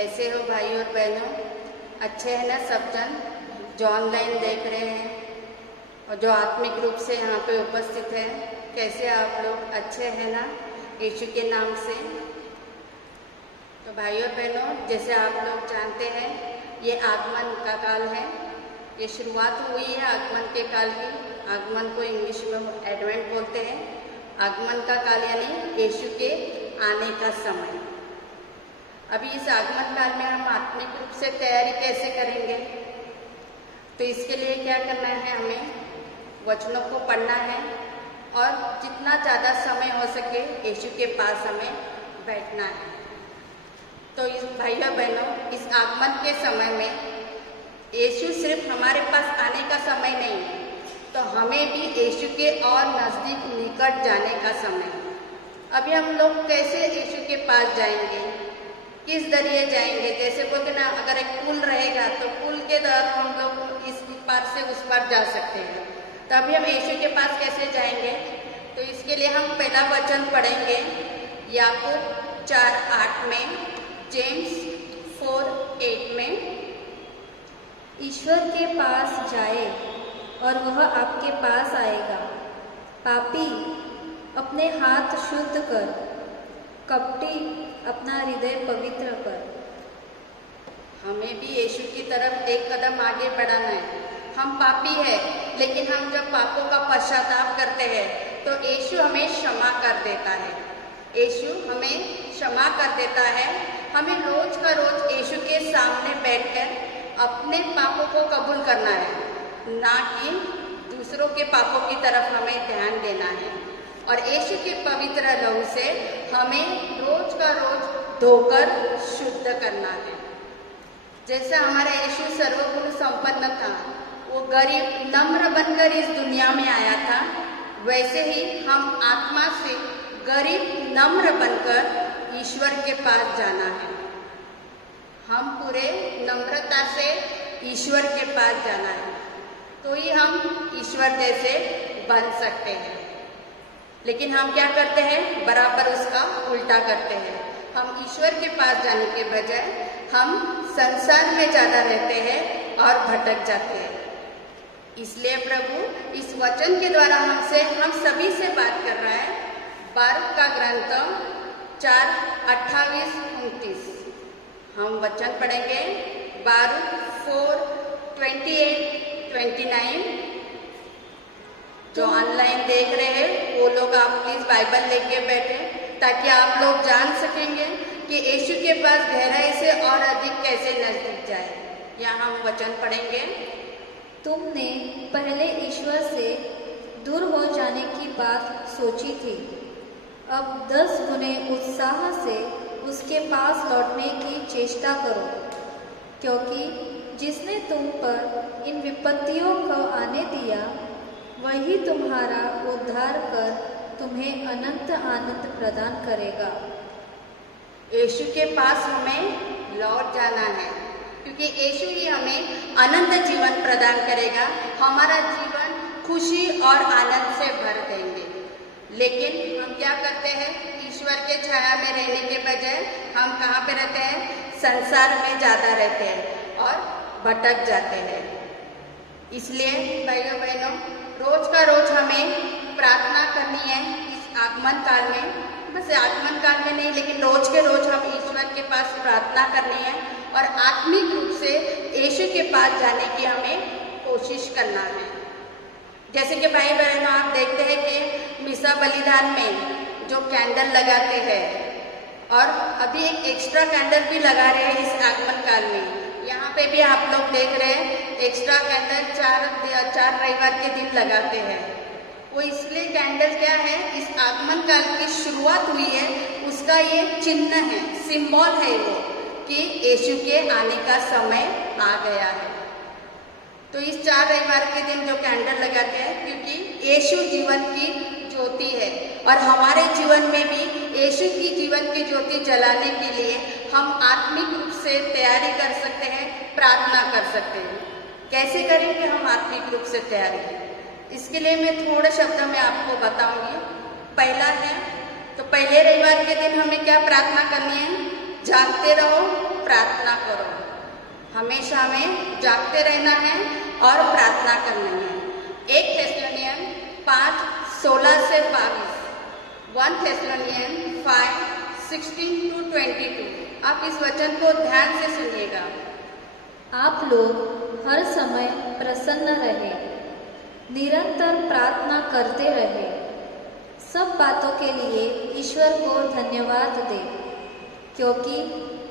कैसे हो भाई और बहनों? अच्छे हैं ना सब जन जो ऑनलाइन देख रहे हैं और जो आत्मिक रूप से यहाँ पे उपस्थित हैं? कैसे आप लोग? अच्छे हैं ना यीशु के नाम से? तो भाई और बहनों, जैसे आप लोग जानते हैं ये आगमन का काल है। ये शुरुआत हुई है आगमन के काल की। आगमन को इंग्लिश में एडवेंट बोलते हैं। आगमन का काल यानी यीशु के आने का समय। अभी इस आगमन काल में हम आत्मिक रूप से तैयारी कैसे करेंगे? तो इसके लिए क्या करना है? हमें वचनों को पढ़ना है और जितना ज़्यादा समय हो सके यीशु के पास हमें बैठना है। तो इस भाइयों बहनों, इस आगमन के समय में यीशु सिर्फ हमारे पास आने का समय नहीं, तो हमें भी यीशु के और नज़दीक निकट जाने का समय। अभी हम लोग कैसे यीशु के पास जाएंगे? किस जरिए जाएंगे? जैसे बोलते ना, अगर एक पुल रहेगा तो पुल के द्वारा हम लोग इस पार से उस पार जा सकते हैं। तो अभी हम यीशु के पास कैसे जाएंगे? तो इसके लिए हम पहला वचन पढ़ेंगे याकूब 4:8 में, जेम्स 4:8 में। ईश्वर के पास जाए और वह आपके पास आएगा। पापी अपने हाथ शुद्ध कर, कपटी अपना हृदय पवित्र कर। हमें भी यीशु की तरफ एक कदम आगे बढ़ाना है। हम पापी हैं, लेकिन हम जब पापों का पश्चाताप करते हैं तो यीशु हमें क्षमा कर देता है। यीशु हमें क्षमा कर देता है। हमें रोज का रोज यीशु के सामने बैठकर अपने पापों को कबूल करना है, ना कि दूसरों के पापों की तरफ हमें ध्यान देना है। और यीशु के पवित्र लहू से हमें रोज का रोज धोकर शुद्ध करना है। जैसा हमारा यीशु सर्वगुण संपन्न था, वो गरीब नम्र बनकर इस दुनिया में आया था, वैसे ही हम आत्मा से गरीब नम्र बनकर ईश्वर के पास जाना है। हम पूरे नम्रता से ईश्वर के पास जाना है, तो ही हम ईश्वर जैसे बन सकते हैं। लेकिन हम क्या करते हैं? बराबर उसका उल्टा करते हैं। हम ईश्वर के पास जाने के बजाय हम संसार में ज़्यादा रहते हैं और भटक जाते हैं। इसलिए प्रभु इस वचन के द्वारा हम सभी से बात कर रहा है। बारूक का ग्रंथ 4:28-29 हम वचन पढ़ेंगे। बारूक 4:28-29। जो ऑनलाइन देख रहे हैं वो लोग आप प्लीज़ बाइबल लेके बैठे, ताकि आप लोग जान सकेंगे कि यीशु के पास गहराई से और अधिक कैसे नजदीक जाए। यहाँ हम वचन पढ़ेंगे। तुमने पहले ईश्वर से दूर हो जाने की बात सोची थी, अब 10 गुने उत्साह से उसके पास लौटने की चेष्टा करो, क्योंकि जिसने तुम पर इन विपत्तियों को आने दिया वही तुम्हारा उद्धार कर तुम्हें अनंत आनंद प्रदान करेगा। यीशु के पास हमें लौट जाना है, क्योंकि यीशु ही हमें अनंत जीवन प्रदान करेगा। हमारा जीवन खुशी और आनंद से भर देंगे। लेकिन हम क्या करते हैं? ईश्वर के छाया में रहने के बजाय हम कहाँ पे रहते हैं? संसार में ज़्यादा रहते हैं और भटक जाते हैं। इसलिए भाइयों बहनों, रोज का रोज हमें प्रार्थना करनी है इस आगमन काल में। बस आगमन काल में नहीं, लेकिन रोज के रोज हम ईश्वर के पास प्रार्थना करनी है और आत्मिक रूप से यीशु के पास जाने की हमें कोशिश करना है। जैसे कि भाई बहनों, आप देखते हैं कि मिसा बलिदान में जो कैंडल लगाते हैं, और अभी एक एक्स्ट्रा कैंडल भी लगा रहे हैं इस आगमन काल में। यहाँ पे भी आप लोग देख रहे हैं एक्स्ट्रा कैंडल 4 रविवार के दिन लगाते हैं। वो इसलिए कैंडल क्या है? इस आगमन काल की शुरुआत हुई है, उसका ये चिन्ह है, सिंबल है वो, कि यीशु के आने का समय आ गया है। तो इस 4 रविवार के दिन जो कैंडल लगाते हैं, क्योंकि यीशु जीवन की ज्योति है और हमारे जीवन में भी यीशु की जीवन की ज्योति जलाने के लिए हम आत्मिक रूप से तैयारी कर सकते हैं, प्रार्थना कर सकते हैं। कैसे करेंगे हम आत्मिक रूप से तैयारी? इसके लिए मैं थोड़े शब्दों में आपको बताऊंगी। पहला है, तो पहले रविवार के दिन हमें क्या प्रार्थना करनी है? जागते रहो, प्रार्थना करो। हमेशा हमें जागते रहना है और प्रार्थना करनी है। 1 थेस्सलोनियन 5:16-22, 1 थेस्सलोनियन 5:16-22। आप इस वचन को ध्यान से सुनिएगा। आप लोग हर समय प्रसन्न रहे, निरंतर प्रार्थना करते रहे, सब बातों के लिए ईश्वर को धन्यवाद दें, क्योंकि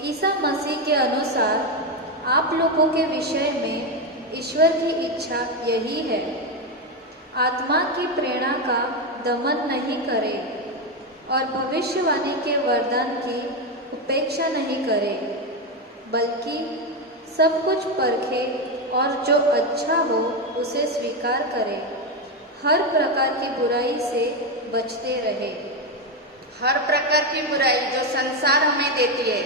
ईसा मसीह के अनुसार आप लोगों के विषय में ईश्वर की इच्छा यही है। आत्मा की प्रेरणा का दमन नहीं करें और भविष्यवाणी के वरदान की उपेक्षा नहीं करें, बल्कि सब कुछ परखे और जो अच्छा हो उसे स्वीकार करें। हर प्रकार की बुराई से बचते रहे। हर प्रकार की बुराई जो संसार हमें देती है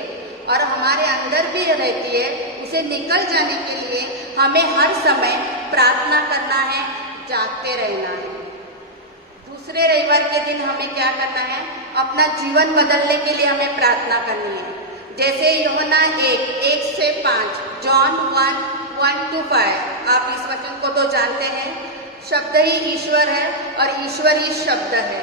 और हमारे अंदर भी रहती है, उसे निकल जाने के लिए हमें हर समय प्रार्थना करना है, जागते रहना है। दूसरे रविवार के दिन हमें क्या करना है? अपना जीवन बदलने के लिए हमें प्रार्थना करनी है। जैसे यूहन्ना 1:1-5, जॉन 1:1-5। आप इस वचन को तो जानते हैं, शब्द ही ईश्वर है और ईश्वर ही शब्द है।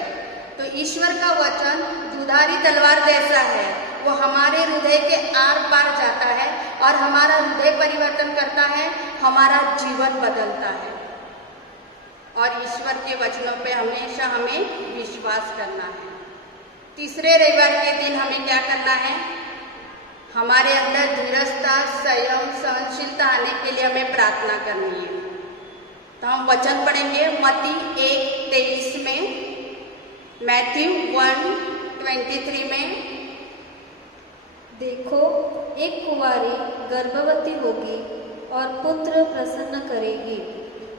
तो ईश्वर का वचन दुधारी तलवार जैसा है, वो हमारे हृदय के आर पार जाता है और हमारा हृदय परिवर्तन करता है, हमारा जीवन बदलता है। और ईश्वर के वचनों पे हमेशा हमें विश्वास करना है। तीसरे रविवार के दिन हमें क्या करना है? हमारे अंदर धीरजता, संयम, सहनशीलता आने के लिए हमें प्रार्थना करनी है। तो हम वचन पढ़ेंगे मत्ती 1:23 में, मैथ्यू 1:23 में। देखो, एक कुंवारी गर्भवती होगी और पुत्र प्रसन्न करेगी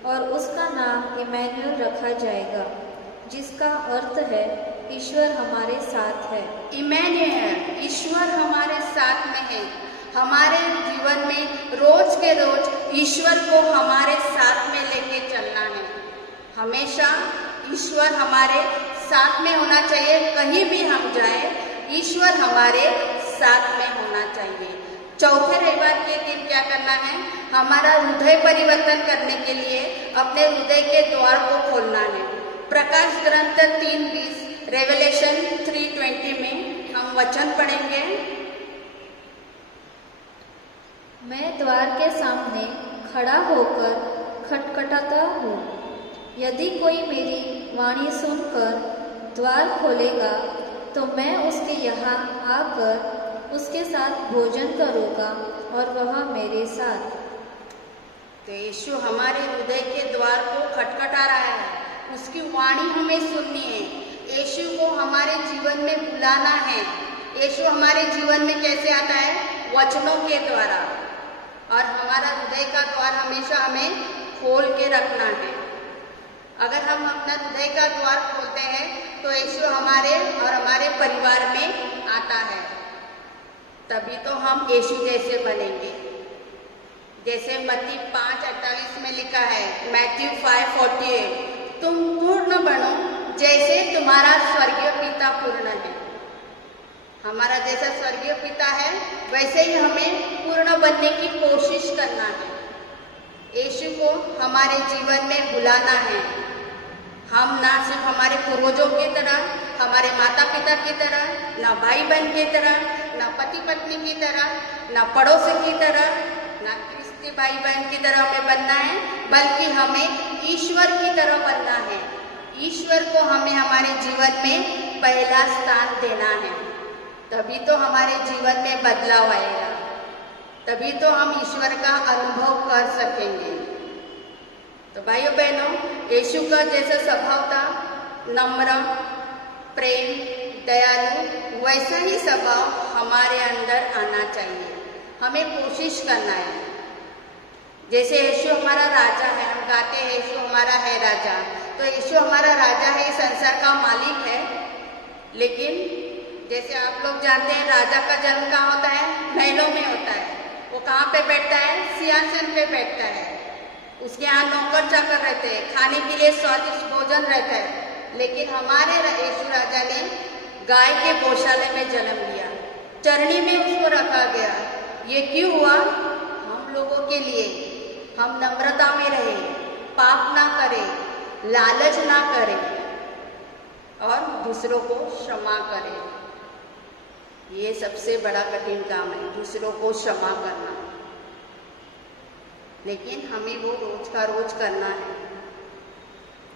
और उसका नाम इमैनुएल रखा जाएगा, जिसका अर्थ है ईश्वर हमारे साथ है। इमैनुएल, ईश्वर हमारे साथ में है। हमारे जीवन में रोज के रोज ईश्वर को हमारे साथ में लेके चलना है। हमेशा ईश्वर हमारे साथ में होना चाहिए। कहीं भी हम जाए, ईश्वर हमारे साथ में होना चाहिए। चौथे रविवार के दिन क्या करना है? हमारा हृदय परिवर्तन करने के लिए अपने हृदय के द्वार को खोलना है। प्रकाश ग्रंथ 3:20, रेवलेशन 3:20 में हम वचन पढ़ेंगे। मैं द्वार के सामने खड़ा होकर खटखटाता हूँ। यदि कोई मेरी वाणी सुनकर द्वार खोलेगा, तो मैं उसके यहाँ आकर उसके साथ भोजन करूँगा और वह मेरे साथ। तो यीशु हमारे हृदय के द्वार को खटखटा रहा है, उसकी वाणी हमें सुननी है। यीशु को हमारे जीवन में बुलाना है। यीशु हमारे जीवन में कैसे आता है? वचनों के द्वारा। और हमारा हृदय का द्वार हमेशा हमें खोल के रखना है। अगर हम अपना हृदय का द्वार खोलते हैं तो यीशु हमारे और हमारे परिवार में आता है। तभी तो हम यीशु जैसे बनेंगे। जैसे मत्ती 5:48 में लिखा है, मैथ्यू 5:48, तुम पूर्ण बनो जैसे तुम्हारा स्वर्गीय पिता पूर्ण है। हमारा जैसा स्वर्गीय पिता है, वैसे ही हमें पूर्ण बनने की कोशिश करना है। यीशु को हमारे जीवन में बुलाना है। हम ना सिर्फ हमारे पूर्वजों की तरह, हमारे माता पिता की तरह, ना भाई बहन की तरह, ना पति पत्नी की तरह, ना पड़ोसी की तरह, ना क्रिस्ती भाई बहन की तरह हमें बनना है, बल्कि हमें ईश्वर की तरह बनना है। ईश्वर को हमें हमारे जीवन में पहला स्थान देना है। तभी तो हमारे जीवन में बदलाव आएगा। तभी तो हम ईश्वर का अनुभव कर सकेंगे। तो भाइयों बहनों, यीशु का जैसा स्वभाव था, नम्र, प्रेम, दयालु, वैसा ही स्वभाव हमारे अंदर आना चाहिए। हमें कोशिश करना है। जैसे यीशु हमारा राजा है, हम गाते हैं यीशु हमारा है राजा, तो यीशु हमारा राजा है, संसार का मालिक है। लेकिन जैसे आप लोग जानते हैं, राजा का जन्म कहाँ होता है? महलों में होता है। वो कहाँ पे बैठता है? सिंहासन पे बैठता है। उसके यहाँ नौकर चाकर रहते हैं, खाने के लिए स्वादिष्ट भोजन रहता है। लेकिन हमारे यीशु राजा ने गाय के गौशाले में जन्म लिया, चरनी में उसको रखा गया, ये क्यों हुआ? हम लोगों के लिए। हम नम्रता में रहे, पाप ना करें, लालच ना करें और दूसरों को क्षमा करें। ये सबसे बड़ा कठिन काम है, दूसरों को क्षमा करना। लेकिन हमें वो रोज का रोज करना है।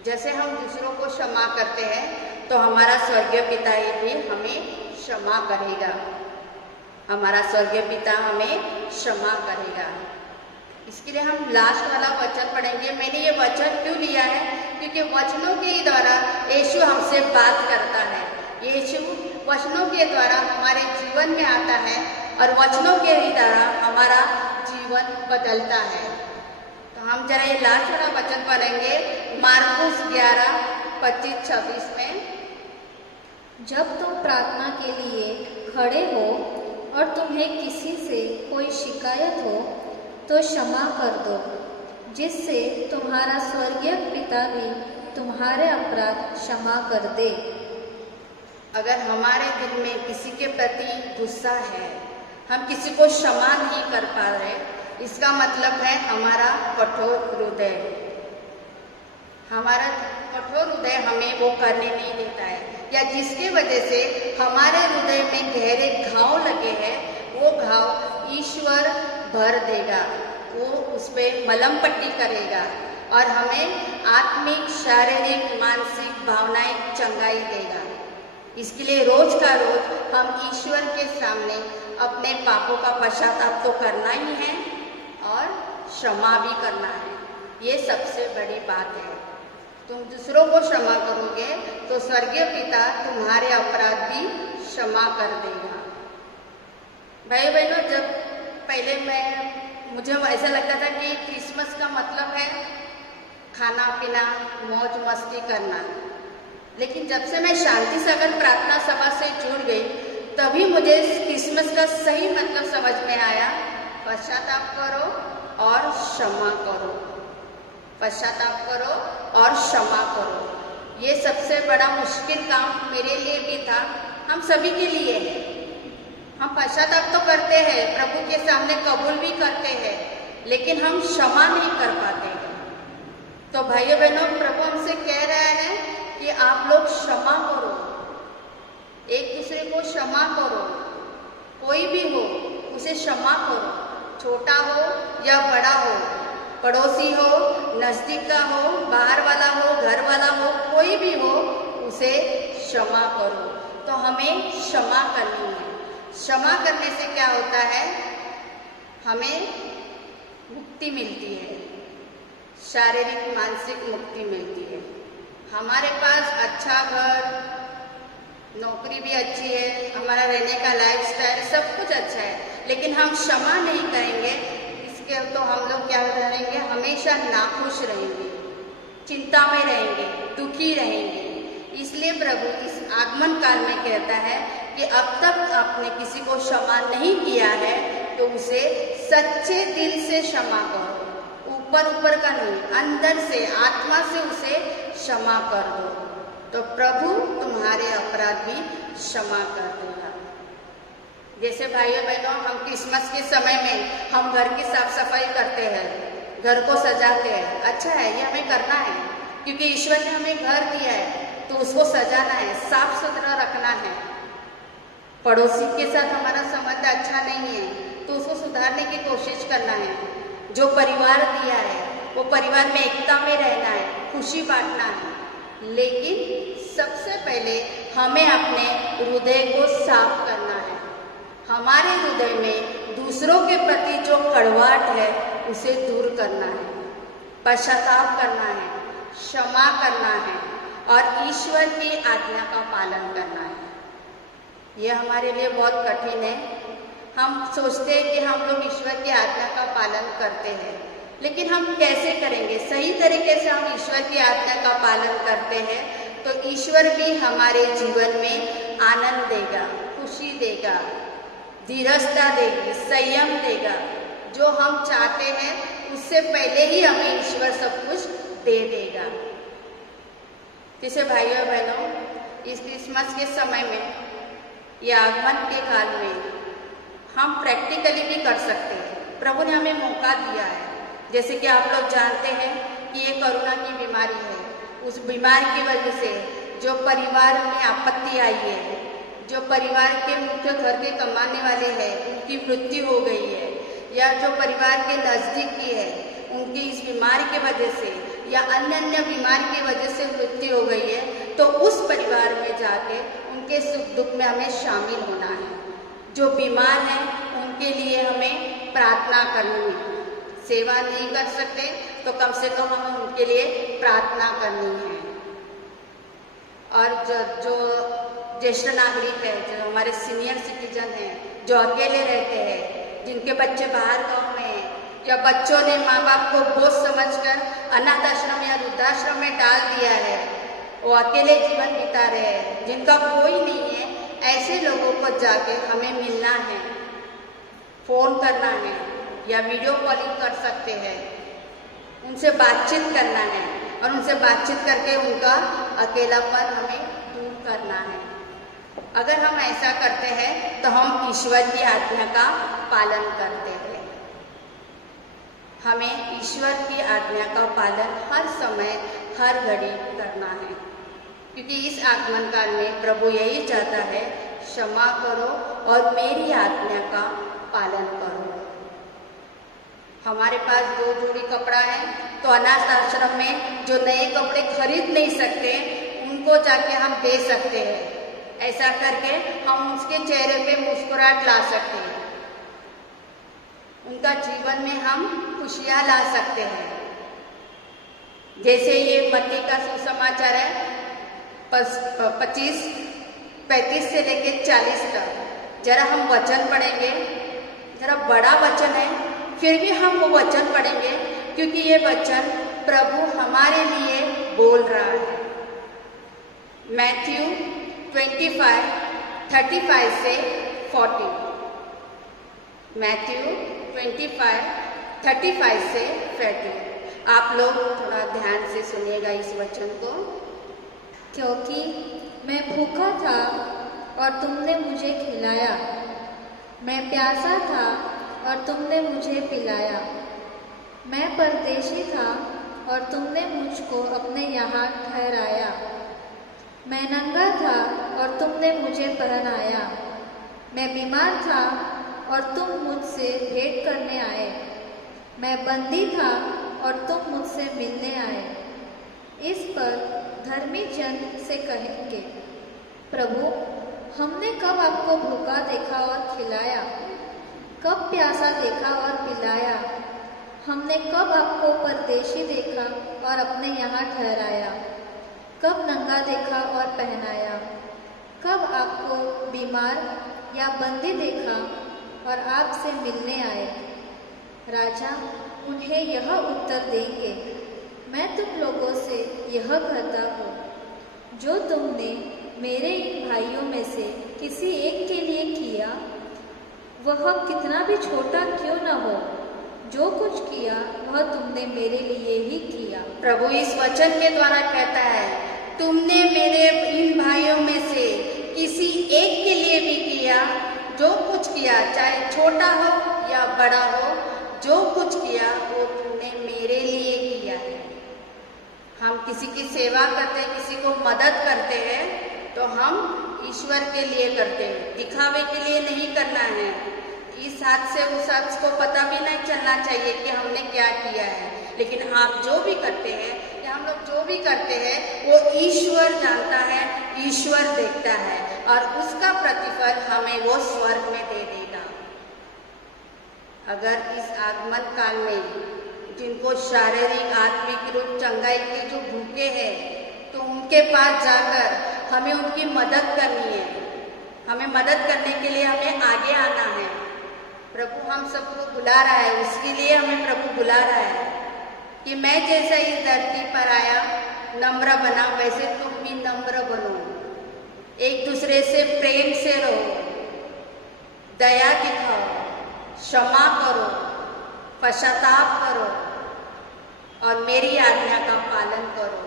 जैसे हम दूसरों को क्षमा करते हैं तो हमारा स्वर्गीय पिता ये भी हमें क्षमा करेगा। हमारा स्वर्गीय पिता हमें क्षमा करेगा। इसके लिए हम लास्ट वाला वचन पढ़ेंगे। मैंने ये वचन क्यों लिया है? क्योंकि वचनों के द्वारा यीशु हमसे बात करता है। यीशु वचनों के द्वारा हमारे जीवन में आता है और वचनों के द्वारा हमारा जीवन बदलता है। तो हम जरा ये लास्ट वाला वचन पढ़ेंगे, मार्कुस 11:25-26 में। जब तुम प्रार्थना के लिए खड़े हो और तुम्हें किसी से कोई शिकायत हो तो क्षमा कर दो, जिससे तुम्हारा स्वर्गीय पिता भी तुम्हारे अपराध क्षमा कर दे। अगर हमारे दिल में किसी के प्रति गुस्सा है, हम किसी को क्षमा नहीं कर पा रहे, इसका मतलब है हमारा कठोर हृदय। हमारा कठोर हृदय हमें वो करने नहीं देता है, या जिसकी वजह से हमारे हृदय में गहरे घाव लगे हैं, वो घाव ईश्वर भर देगा। वो उस पर मलहम पट्टी करेगा और हमें आत्मिक, शारीरिक, मानसिक, भावनाएं चंगाई देगा। इसके लिए रोज का रोज हम ईश्वर के सामने अपने पापों का पश्चाताप तो करना ही है और क्षमा भी करना है। ये सबसे बड़ी बात है। तुम दूसरों को क्षमा करोगे तो स्वर्गीय पिता तुम्हारे अपराध भी क्षमा कर देगा। भाई बहनों, जब पहले मुझे ऐसा लगता था कि क्रिसमस का मतलब है खाना पीना, मौज मस्ती करना। लेकिन जब से मैं शांति सागर प्रार्थना सभा से जुड़ गई, तभी मुझे क्रिसमस का सही मतलब समझ में आया। पश्चाताप करो और क्षमा करो, पश्चाताप करो और क्षमा करो। ये सबसे बड़ा मुश्किल काम मेरे लिए भी था, हम सभी के लिए है। हम पश्चाताप तो करते हैं, प्रभु के सामने कबूल भी करते हैं, लेकिन हम क्षमा नहीं कर पाते हैं। तो भाइयों बहनों, प्रभु हमसे कह रहा है कि आप लोग क्षमा करो, एक दूसरे को क्षमा करो। कोई भी हो उसे क्षमा करो, छोटा हो या बड़ा हो, पड़ोसी हो, नजदीक का हो, बाहर वाला हो, घर वाला हो, कोई भी हो, उसे क्षमा करो। तो हमें क्षमा करनी है। क्षमा करने से क्या होता है? हमें मुक्ति मिलती है, शारीरिक मानसिक मुक्ति मिलती है। हमारे पास अच्छा घर, नौकरी भी अच्छी है, हमारा रहने का लाइफस्टाइल सब कुछ अच्छा है, लेकिन हम क्षमा नहीं करेंगे, इसके तो हम लोग क्या रहेंगे? हमेशा नाखुश रहेंगे, चिंता में रहेंगे, दुखी रहेंगे। इसलिए प्रभु इस आगमन काल में कहता है कि अब तक आपने किसी को क्षमा नहीं किया है तो उसे सच्चे दिल से क्षमा करो। ऊपर ऊपर का नहीं, अंदर से, आत्मा से उसे क्षमा कर दो, तो प्रभु तुम्हारे अपराध भी क्षमा कर देगा। जैसे भाइयों बहनों, हम क्रिसमस के समय में हम घर की साफ सफाई करते हैं, घर को सजाते हैं। अच्छा है, ये हमें करना है, क्योंकि ईश्वर ने हमें घर दिया है तो उसको सजाना है, साफ सुथरा रखना है। पड़ोसी के साथ हमारा संबंध अच्छा नहीं है तो उसको सुधारने की कोशिश करना है। जो परिवार दिया है वो परिवार में एकता में रहना है, खुशी बांटना है। लेकिन सबसे पहले हमें अपने हृदय को साफ करना है। हमारे हृदय में दूसरों के प्रति जो कड़वाहट है उसे दूर करना है, पश्चाताप करना है, क्षमा करना है और ईश्वर की आज्ञा का पालन करना है। यह हमारे लिए बहुत कठिन है। हम सोचते हैं कि हम लोग ईश्वर की आज्ञा का पालन करते हैं, लेकिन हम कैसे करेंगे? सही तरीके से हम ईश्वर की आज्ञा का पालन करते हैं तो ईश्वर भी हमारे जीवन में आनंद देगा, खुशी देगा, धीरजता देगी, संयम देगा। जो हम चाहते हैं उससे पहले ही हमें ईश्वर सब कुछ दे देगा। जैसे भाइयों बहनों, इस क्रिसमस के समय में या आगमन के काल में हम प्रैक्टिकली भी कर सकते हैं। प्रभु ने हमें मौका दिया है। जैसे कि आप लोग जानते हैं कि ये कोरोना की बीमारी है। उस बीमारी की वजह से जो परिवार में आपत्ति आई है, जो परिवार के मुख्य घर के कमाने वाले हैं उनकी मृत्यु हो गई है, या जो परिवार के नज़दीकी है उनकी इस बीमारी के वजह से या अन्य बीमारी की वजह से मृत्यु हो गई है, तो उस परिवार में जाके उनके सुख दुख में हमें शामिल होना है। जो बीमार हैं उनके लिए हमें प्रार्थना करनी है। सेवा नहीं कर सकते तो कम से कम हमें उनके लिए प्रार्थना करनी है। और जो ज्येष्ठ नागरिक है, जो हमारे सीनियर सिटीजन हैं, जो अकेले रहते हैं, जिनके बच्चे बाहर गांव में हैं, या बच्चों ने माँ बाप को बोझ समझकर अनाथ आश्रम या वृद्धाश्रम में डाल दिया है, वो अकेले जीवन बिता रहे हैं, जिनका कोई नहीं है, ऐसे लोगों को जाके हमें मिलना है, फ़ोन करना है या वीडियो कॉलिंग कर सकते हैं, उनसे बातचीत करना है और उनसे बातचीत करके उनका अकेलापन हमें दूर करना है। अगर हम ऐसा करते हैं तो हम ईश्वर की आज्ञा का पालन करते हैं। हमें ईश्वर की आज्ञा का पालन हर समय हर घड़ी करना है, क्योंकि इस आगमन काल में प्रभु यही चाहता है, क्षमा करो और मेरी आज्ञा का पालन करो। हमारे पास 2 जोड़ी कपड़ा है तो अनाथ आश्रम में जो नए कपड़े खरीद नहीं सकते उनको जाके हम दे सकते हैं। ऐसा करके हम उसके चेहरे पे मुस्कुराहट ला सकते हैं, उनका जीवन में हम खुशियाँ ला सकते हैं। जैसे ये मत्ती का सुसमाचार है 35 से लेके 40 तक। जरा हम वचन पढ़ेंगे, जरा बड़ा वचन है, फिर भी हम वो वचन पढ़ेंगे क्योंकि ये वचन प्रभु हमारे लिए बोल रहा है। मैथ्यू 25:35 से 40। मैथ्यू 25:35 से 40। आप लोग थोड़ा ध्यान से सुनिएगा इस वचन को। क्योंकि मैं भूखा था और तुमने मुझे खिलाया, मैं प्यासा था और तुमने मुझे पिलाया, मैं परदेशी था और तुमने मुझको अपने यहाँ ठहराया, मैं नंगा था और तुमने मुझे पहनाया, मैं बीमार था और तुम मुझसे भेंट करने आए, मैं बंदी था और तुम मुझसे मिलने आए। इस पर धर्मी जन से कहेंगे, प्रभु हमने कब आपको भूखा देखा और खिलाया, कब प्यासा देखा और पिलाया, हमने कब आपको परदेशी देखा और अपने यहाँ ठहराया, कब नंगा देखा और पहनाया, कब आपको बीमार या बंदी देखा और आपसे मिलने आए। राजा उन्हें यह उत्तर देंगे, मैं तुम लोगों से यह कहता हूँ, जो तुमने मेरे इन भाइयों में से किसी एक के लिए किया, वह कितना भी छोटा क्यों न हो, जो कुछ किया वह तुमने मेरे लिए ही किया। प्रभु इस वचन के द्वारा कहता है, तुमने मेरे इन भाइयों में से किसी एक के लिए भी किया, जो कुछ किया, चाहे छोटा हो या बड़ा हो, जो कुछ किया वो तुमने मेरे लिए किया है। हम किसी की सेवा करते हैं, किसी को मदद करते हैं, तो हम ईश्वर के लिए करते हैं, दिखावे के लिए नहीं करना है। इस हाथ से उस हाथ को पता भी नहीं चलना चाहिए कि हमने क्या किया है। लेकिन आप जो भी करते हैं या हम लोग जो भी करते हैं वो ईश्वर जानता है, ईश्वर देखता है और उसका प्रतिफल हमें वो स्वर्ग में दे देगा। अगर इस आगमन काल में जिनको शारीरिक आत्मिक रूप चंगाई के जो भूखे हैं, तो उनके पास जाकर हमें उनकी मदद करनी है। हमें मदद करने के लिए हमें आगे आना है। प्रभु हम सबको बुला रहा है, उसके लिए हमें प्रभु बुला रहा है कि मैं जैसा इस धरती पर आया नम्र बना, वैसे तुम भी नम्र बनो, एक दूसरे से प्रेम से रहो, दया दिखाओ, क्षमा करो, पश्चाताप करो और मेरी आज्ञा का पालन करो।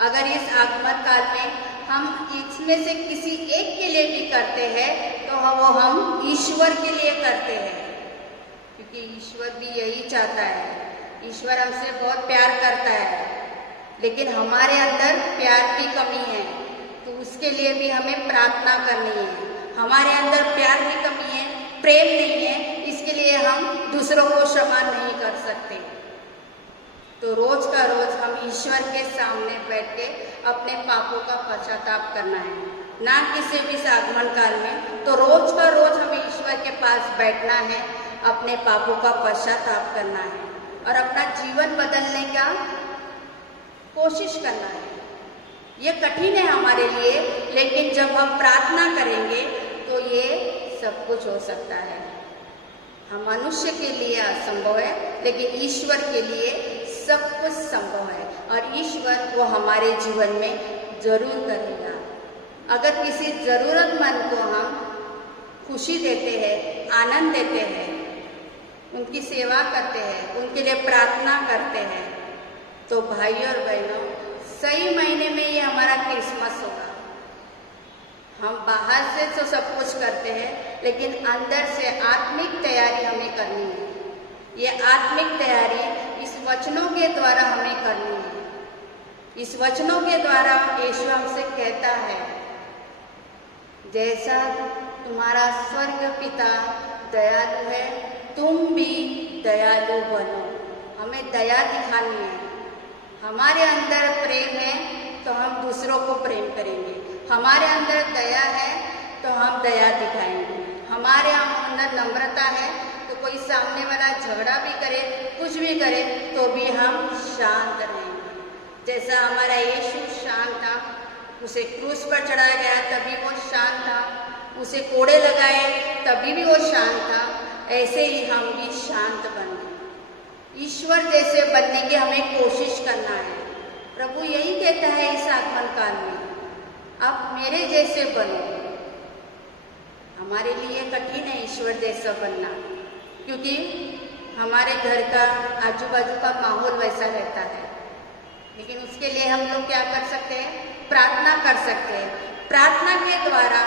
अगर इस आगमन काल में हम इसमें से किसी एक के लिए भी करते हैं तो वो हम ईश्वर के लिए करते हैं, क्योंकि ईश्वर भी यही चाहता है। ईश्वर हमसे बहुत प्यार करता है, लेकिन हमारे अंदर प्यार की कमी है, तो उसके लिए भी हमें प्रार्थना करनी है। हमारे अंदर प्यार की कमी है, प्रेम नहीं है, इसके लिए हम दूसरों को क्षमा नहीं कर सकते। तो रोज का रोज हम ईश्वर के सामने बैठ के अपने पापों का पश्चाताप करना है, ना किसी भी आगमन काल में। तो रोज का रोज हमें ईश्वर के पास बैठना है, अपने पापों का पश्चाताप करना है और अपना जीवन बदलने का कोशिश करना है। ये कठिन है हमारे लिए, लेकिन जब हम प्रार्थना करेंगे तो ये सब कुछ हो सकता है। हम मनुष्य के लिए असंभव है, लेकिन ईश्वर के लिए सब कुछ संभव है और ईश्वर वो हमारे जीवन में जरूर करेगा। अगर किसी जरूरतमंद को हम खुशी देते हैं, आनंद देते हैं, उनकी सेवा करते हैं, उनके लिए प्रार्थना करते हैं, तो भाइयों और बहनों, सही महीने में ये हमारा क्रिसमस होगा। हम बाहर से तो सब कुछ करते हैं, लेकिन अंदर से आत्मिक तैयारी हमें करनी है। ये आत्मिक तैयारी इस वचनों के द्वारा हमें करनी है। इस वचनों के द्वारा यीशु हमसे कहता है, जैसा तुम्हारा स्वर्ग पिता दयालु है, तुम भी दयालु बनो। हमें दया दिखानी है। हमारे अंदर प्रेम है तो हम दूसरों को प्रेम करेंगे। हमारे अंदर दया है तो हम दया दिखाएंगे। हमारे अंदर नम्रता है तो कोई सामने वाला झगड़ा भी करे, कुछ भी करे, तो भी हम शांत रहेंगे। जैसा हमारा यीशु शांत था, उसे क्रूस पर चढ़ाया गया तभी वो शांत था, उसे कोड़े लगाए तभी भी वो शांत था, ऐसे ही हम भी शांत बने। ईश्वर जैसे बनने की हमें कोशिश करना है। प्रभु यही कहता है इस आगमन काल में, आप मेरे जैसे बनो। हमारे लिए कठिन है ईश्वर जैसा बनना, क्योंकि हमारे घर का आजू बाजू का माहौल वैसा रहता है। लेकिन उसके लिए हम लोग क्या कर सकते हैं? प्रार्थना कर सकते हैं। प्रार्थना के द्वारा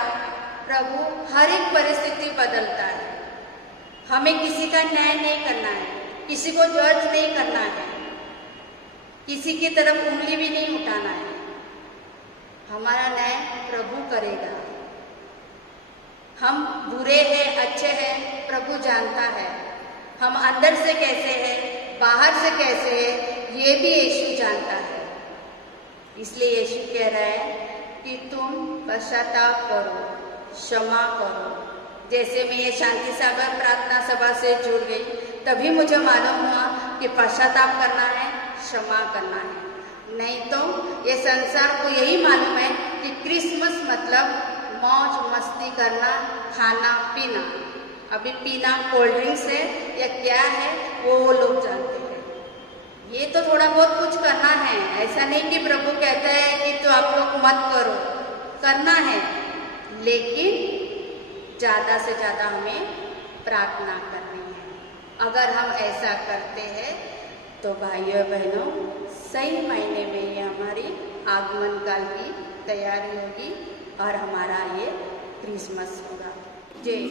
प्रभु हर एक परिस्थिति बदलता है। हमें किसी का न्याय नहीं करना है, किसी को जज नहीं करना है, किसी की तरफ उंगली भी नहीं उठाना है। हमारा न्याय प्रभु करेगा। हम बुरे हैं, अच्छे हैं, प्रभु जानता है। हम अंदर से कैसे हैं, बाहर से कैसे हैं, ये भी यीशु जानता है। इसलिए यीशु कह रहा है कि तुम पश्चाताप करो, क्षमा करो। जैसे मैं ये शांति सागर प्रार्थना सभा से जुड़ गई, तभी मुझे मालूम हुआ कि पश्चाताप करना है, क्षमा करना है। नहीं तो ये संसार को यही मालूम है कि क्रिसमस मतलब मौज मस्ती करना, खाना पीना। अभी पीना कोल्ड ड्रिंक्स है या क्या है वो लोग जानते हैं। ये तो थोड़ा बहुत कुछ करना है, ऐसा नहीं कि प्रभु कहता है कि तो आप लोग मत करो, करना है, लेकिन ज़्यादा से ज़्यादा हमें प्रार्थना करनी है। अगर हम ऐसा करते हैं तो भाइयों बहनों, सही महीने में ये हमारी आगमन काल की तैयारी होगी और हमारा ये क्रिसमस होगा। जय